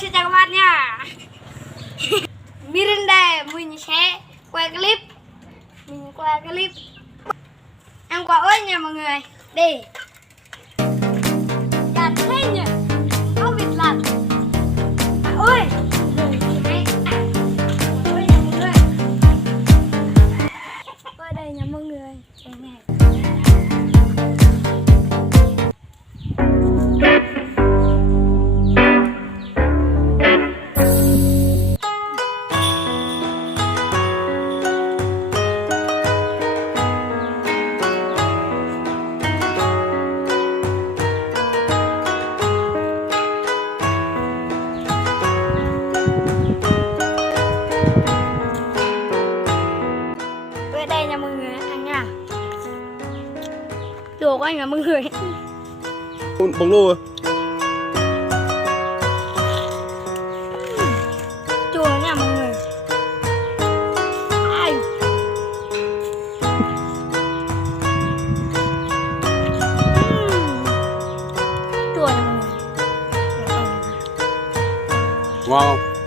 xin chào các bạn nha. Miranda mình sẽ quay clip. Ăn quả ớt nha mọi người. Đi. Đặt thế nhỉ. Không biết làm. Ôi. Qua đây nha mọi người. Đây này. Đây nha mọi người, ăn nha. Đồ của anh là mọi người. Bóng lô à? Chua nha mọi người. Ai. Chua nha mọi người. Ngon không?